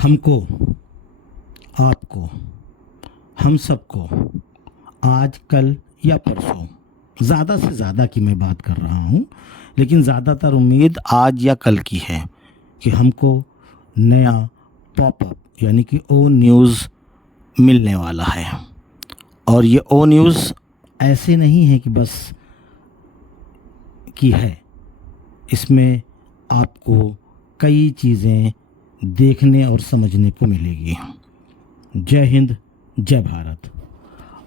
हमको, आपको, हम सबको आज कल या परसों, ज़्यादा से ज़्यादा की मैं बात कर रहा हूँ, लेकिन ज़्यादातर उम्मीद आज या कल की है कि हमको नया पॉपअप यानी कि ओ न्यूज़ मिलने वाला है। और ये ओ न्यूज़ ऐसे नहीं है कि बस की है, इसमें आपको कई चीज़ें देखने और समझने को मिलेगी। जय हिंद, जय भारत,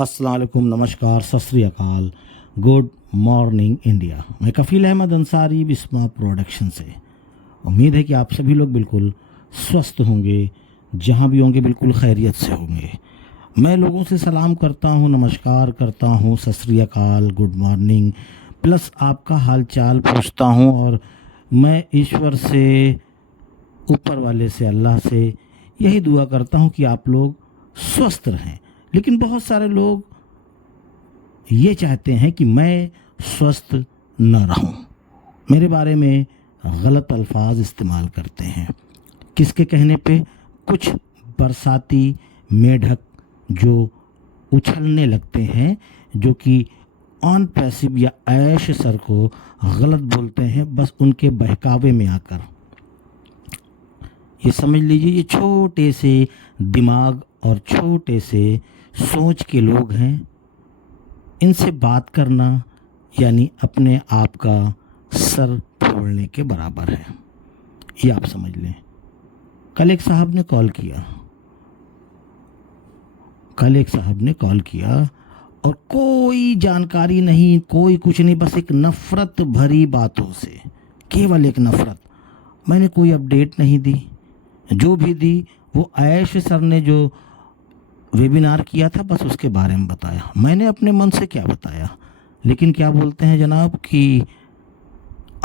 अस्सलाम वालेकुम, नमस्कार, सत श्री अकाल, गुड मॉर्निंग इंडिया। मैं कफ़ील अहमद अंसारी, बिस्मा प्रोडक्शन से। उम्मीद है कि आप सभी लोग बिल्कुल स्वस्थ होंगे, जहाँ भी होंगे बिल्कुल खैरियत से होंगे। मैं लोगों से सलाम करता हूँ, नमस्कार करता हूँ, सत श्री अकाल, गुड मॉर्निंग, प्लस आपका हाल चाल पूछता हूँ। और मैं ईश्वर से, ऊपर वाले से, अल्लाह से यही दुआ करता हूँ कि आप लोग स्वस्थ रहें। लेकिन बहुत सारे लोग ये चाहते हैं कि मैं स्वस्थ न रहूं, मेरे बारे में गलत अल्फाज इस्तेमाल करते हैं। किसके कहने पे? कुछ बरसाती मेढक जो उछलने लगते हैं, जो कि ऑन पैसिव या ऐश सर को गलत बोलते हैं, बस उनके बहकावे में आकर। ये समझ लीजिए, ये छोटे से दिमाग और छोटे से सोच के लोग हैं। इनसे बात करना यानी अपने आप का सर फोड़ने के बराबर है, ये आप समझ लें। कल एक साहब ने कॉल किया और कोई जानकारी नहीं, कोई कुछ नहीं, बस एक नफ़रत भरी बातों से, केवल एक नफ़रत। मैंने कोई अपडेट नहीं दी, जो भी दी वो ऐश सर ने जो वेबिनार किया था बस उसके बारे में बताया। मैंने अपने मन से क्या बताया, लेकिन क्या बोलते हैं जनाब कि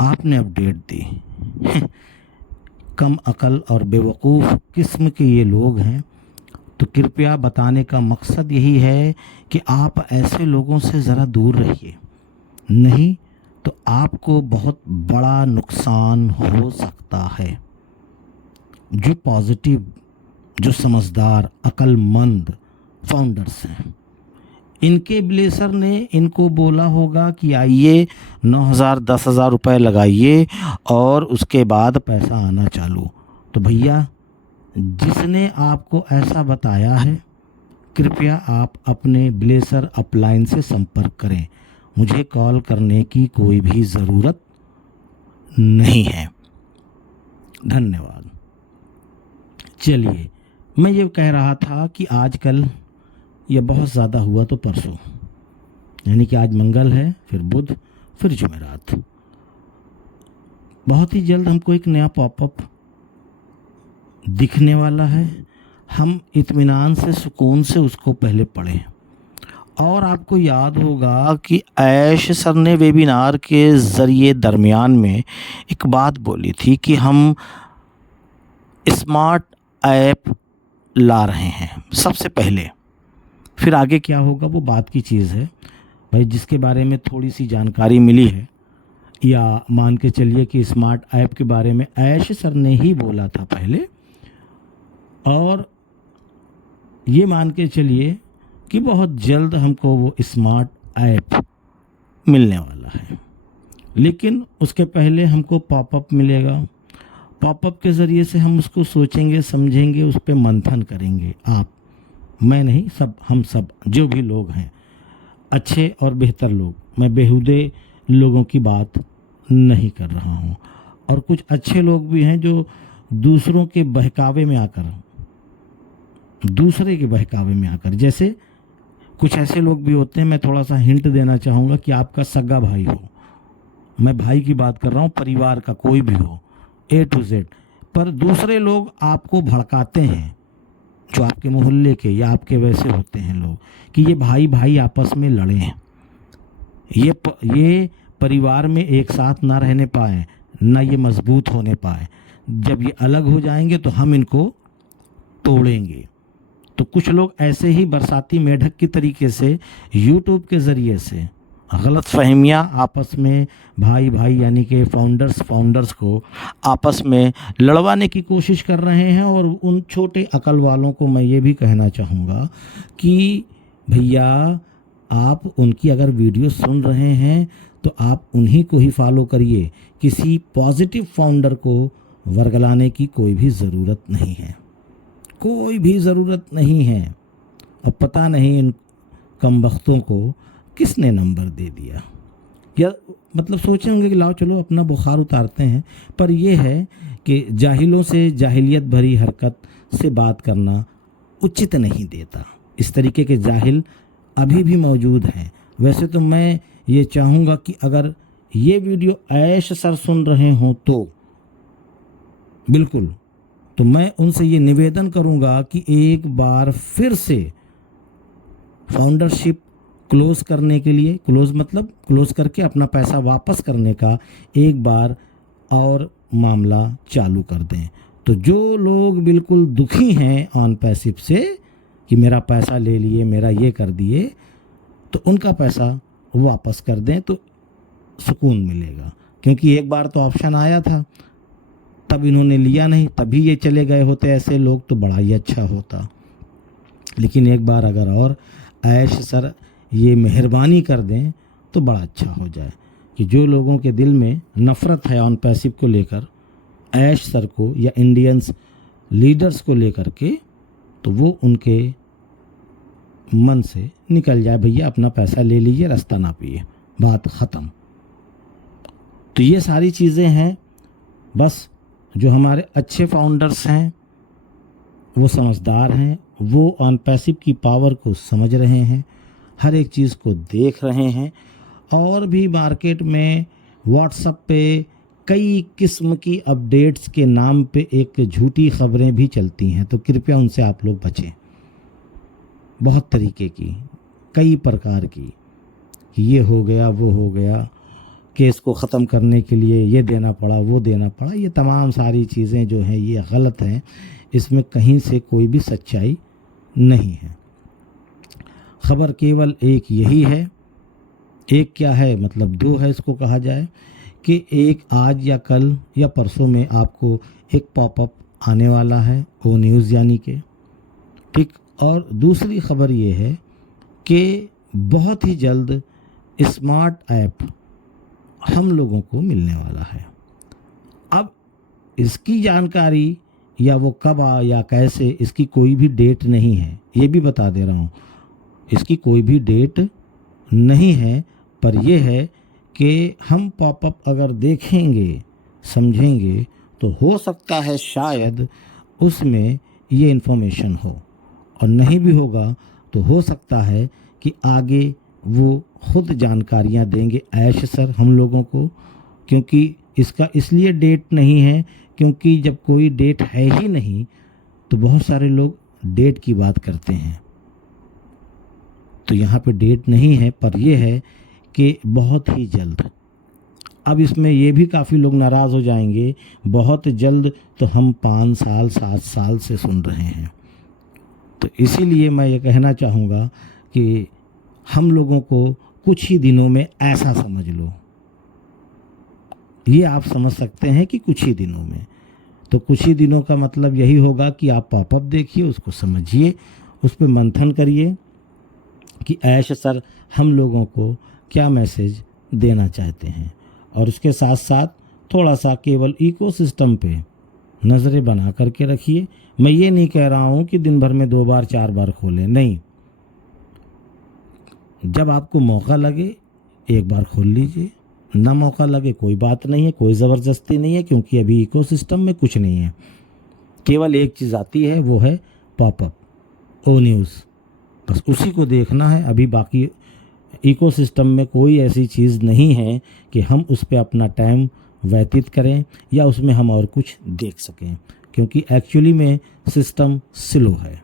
आपने अपडेट दी। कम अकल और बेवकूफ़ किस्म के ये लोग हैं। तो कृपया बताने का मकसद यही है कि आप ऐसे लोगों से ज़रा दूर रहिए, नहीं तो आपको बहुत बड़ा नुकसान हो सकता है। जो पॉजिटिव, जो समझदार, अक्लमंद फाउंडर्स हैं, इनके ब्लेसर ने इनको बोला होगा कि आइए 9,000 10,000 रुपये लगाइए और उसके बाद पैसा आना चालू। तो भैया, जिसने आपको ऐसा बताया है, कृपया आप अपने ब्लेसर अपलाइन से संपर्क करें। मुझे कॉल करने की कोई भी ज़रूरत नहीं है। धन्यवाद। चलिए, मैं ये कह रहा था कि आजकल ये बहुत ज़्यादा हुआ तो परसों, यानी कि आज मंगल है, फिर बुध, फिर जुमेरात। बहुत ही जल्द हमको एक नया पॉपअप दिखने वाला है। हम इत्मीनान से, सुकून से उसको पहले पढ़ें। और आपको याद होगा कि ऐश सर ने वेबिनार के ज़रिए दरमियान में एक बात बोली थी कि हम स्मार्ट ऐप ला रहे हैं सबसे पहले। फिर आगे क्या होगा वो बात की चीज़ है भाई, जिसके बारे में थोड़ी सी जानकारी मिली है, या मान के चलिए कि स्मार्ट ऐप के बारे में ऐश सर ने ही बोला था पहले, और ये मान के चलिए कि बहुत जल्द हमको वो स्मार्ट ऐप मिलने वाला है। लेकिन उसके पहले हमको पॉपअप मिलेगा। पॉपअप के ज़रिए से हम उसको सोचेंगे, समझेंगे, उस पर मंथन करेंगे। आप, मैं नहीं, सब, हम सब जो भी लोग हैं, अच्छे और बेहतर लोग, मैं बेहुदे लोगों की बात नहीं कर रहा हूँ। और कुछ अच्छे लोग भी हैं जो दूसरे के बहकावे में आकर, जैसे कुछ ऐसे लोग भी होते हैं। मैं थोड़ा सा हिंट देना चाहूँगा कि आपका सगा भाई हो, मैं भाई की बात कर रहा हूँ, परिवार का कोई भी हो, A to Z, पर दूसरे लोग आपको भड़काते हैं, जो आपके मोहल्ले के या आपके वैसे होते हैं लोग, कि ये भाई भाई आपस में लड़े हैं, ये परिवार में एक साथ ना रहने पाए, ना ये मजबूत होने पाए। जब ये अलग हो जाएंगे तो हम इनको तोड़ेंगे। तो कुछ लोग ऐसे ही बरसाती मेढक की तरीके से यूट्यूब के ज़रिए से गलत फहमियाँ आपस में भाई भाई यानी कि फाउंडर्स को आपस में लड़वाने की कोशिश कर रहे हैं। और उन छोटे अकल वालों को मैं ये भी कहना चाहूँगा कि भैया आप उनकी अगर वीडियो सुन रहे हैं तो आप उन्हीं को ही फॉलो करिए। किसी पॉजिटिव फाउंडर को वर्गलाने की कोई भी ज़रूरत नहीं है, कोई भी ज़रूरत नहीं है। अब पता नहीं इन कमबख्तों को किसने नंबर दे दिया, या मतलब सोचे होंगे कि लाओ चलो अपना बुखार उतारते हैं। पर यह है कि जाहिलों से जाहिलियत भरी हरकत से बात करना उचित नहीं देता। इस तरीके के जाहिल अभी भी मौजूद हैं। वैसे तो मैं ये चाहूँगा कि अगर ये वीडियो ऐश सर सुन रहे हों तो बिल्कुल, तो मैं उनसे ये निवेदन करूँगा कि एक बार फिर से फाउंडरशिप क्लोज़ करने के लिए, क्लोज़ मतलब क्लोज़ करके अपना पैसा वापस करने का एक बार और मामला चालू कर दें। तो जो लोग बिल्कुल दुखी हैं ऑन पैसिव से कि मेरा पैसा ले लिए, मेरा ये कर दिए, तो उनका पैसा वापस कर दें तो सुकून मिलेगा। क्योंकि एक बार तो ऑप्शन आया था, तब इन्होंने लिया नहीं, तभी ये चले गए होते ऐसे लोग तो बड़ा ही अच्छा होता। लेकिन एक बार अगर और ऐश सर ये मेहरबानी कर दें तो बड़ा अच्छा हो जाए कि जो लोगों के दिल में नफ़रत है ऑन पैसिव को लेकर, ऐश सर को या इंडियंस लीडर्स को लेकर के, तो वो उनके मन से निकल जाए। भैया अपना पैसा ले लीजिए, रास्ता ना पिए, बात ख़त्म। तो ये सारी चीज़ें हैं। बस जो हमारे अच्छे फाउंडर्स हैं वो समझदार हैं, वो ऑन पैसिव की पावर को समझ रहे हैं, हर एक चीज़ को देख रहे हैं। और भी मार्केट में व्हाट्सएप पे कई किस्म की अपडेट्स के नाम पे एक झूठी खबरें भी चलती हैं, तो कृपया उनसे आप लोग बचें। बहुत तरीके की, कई प्रकार की, कि ये हो गया, वो हो गया, केस को ख़त्म करने के लिए ये देना पड़ा, वो देना पड़ा। ये तमाम सारी चीज़ें जो हैं ये गलत हैं, इसमें कहीं से कोई भी सच्चाई नहीं है। खबर केवल एक यही है, एक क्या है मतलब दो है इसको कहा जाए, कि एक आज या कल या परसों में आपको एक पॉपअप आने वाला है, ओ न्यूज़ यानी के, ठीक। और दूसरी खबर ये है कि बहुत ही जल्द स्मार्ट ऐप हम लोगों को मिलने वाला है। अब इसकी जानकारी या वो कब या कैसे, इसकी कोई भी डेट नहीं है, ये भी बता दे रहा हूँ, इसकी कोई भी डेट नहीं है। पर यह है कि हम पॉपअप अगर देखेंगे, समझेंगे, तो हो सकता है शायद उसमें ये इन्फॉर्मेशन हो, और नहीं भी होगा तो हो सकता है कि आगे वो खुद जानकारियाँ देंगे ऐश सर हम लोगों को। क्योंकि इसका इसलिए डेट नहीं है क्योंकि जब कोई डेट है ही नहीं तो बहुत सारे लोग डेट की बात करते हैं, तो यहाँ पे डेट नहीं है। पर यह है कि बहुत ही जल्द, अब इसमें ये भी काफ़ी लोग नाराज़ हो जाएंगे, बहुत जल्द तो हम 5 साल 7 साल से सुन रहे हैं। तो इसीलिए मैं ये कहना चाहूँगा कि हम लोगों को कुछ ही दिनों में ऐसा समझ लो, ये आप समझ सकते हैं कि कुछ ही दिनों में, तो कुछ ही दिनों का मतलब यही होगा कि आप पॉपअप देखिए, उसको समझिए, उस पर मंथन करिए कि ऐश सर हम लोगों को क्या मैसेज देना चाहते हैं। और उसके साथ साथ थोड़ा सा केवल इकोसिस्टम पे नज़रें बना करके रखिए। मैं ये नहीं कह रहा हूँ कि दिन भर में 2 बार 4 बार खोलें, नहीं, जब आपको मौका लगे एक बार खोल लीजिए, ना मौका लगे कोई बात नहीं है, कोई ज़बरदस्ती नहीं है, क्योंकि अभी इकोसिस्टम में कुछ नहीं है। केवल एक चीज़ आती है, वो है पॉपअप, ओ न्यूज़, बस उसी को देखना है। अभी बाकी इकोसिस्टम में कोई ऐसी चीज़ नहीं है कि हम उस पर अपना टाइम व्यतीत करें या उसमें हम और कुछ देख सकें, क्योंकि एक्चुअली में सिस्टम स्लो है।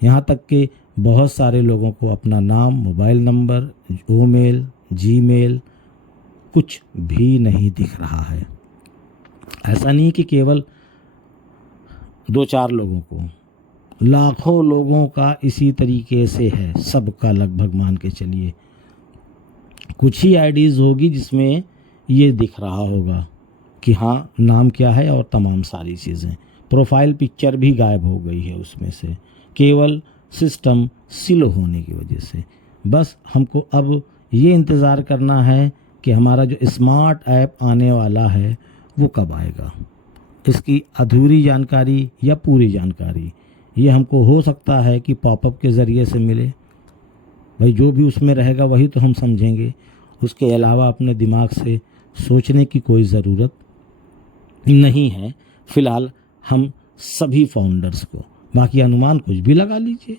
यहाँ तक कि बहुत सारे लोगों को अपना नाम, मोबाइल नंबर, ईमेल, जीमेल कुछ भी नहीं दिख रहा है। ऐसा नहीं कि केवल 2-4 लोगों को, लाखों लोगों का इसी तरीके से है, सबका लगभग मान के चलिए। कुछ ही आईडीज़ होगी जिसमें ये दिख रहा होगा कि हाँ नाम क्या है और तमाम सारी चीज़ें। प्रोफाइल पिक्चर भी गायब हो गई है उसमें से, केवल सिस्टम स्लो होने की वजह से। बस हमको अब ये इंतज़ार करना है कि हमारा जो स्मार्ट ऐप आने वाला है वो कब आएगा। इसकी अधूरी जानकारी या पूरी जानकारी ये हमको हो सकता है कि पॉपअप के ज़रिए से मिले। भाई जो भी उसमें रहेगा वही तो हम समझेंगे, उसके अलावा अपने दिमाग से सोचने की कोई ज़रूरत नहीं है फ़िलहाल हम सभी फाउंडर्स को। बाकी अनुमान कुछ भी लगा लीजिए,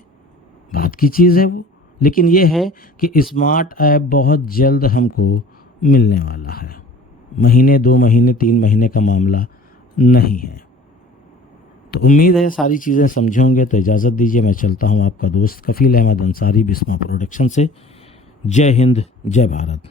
बात की चीज़ है वो। लेकिन ये है कि स्मार्ट ऐप बहुत जल्द हमको मिलने वाला है, महीने 2 महीने 3 महीने का मामला नहीं है। तो उम्मीद है सारी चीज़ें समझे होंगे। तो इजाज़त दीजिए, मैं चलता हूँ। आपका दोस्त कफ़ील अहमद अंसारी, बिस्मा प्रोडक्शन से। जय हिंद, जय भारत।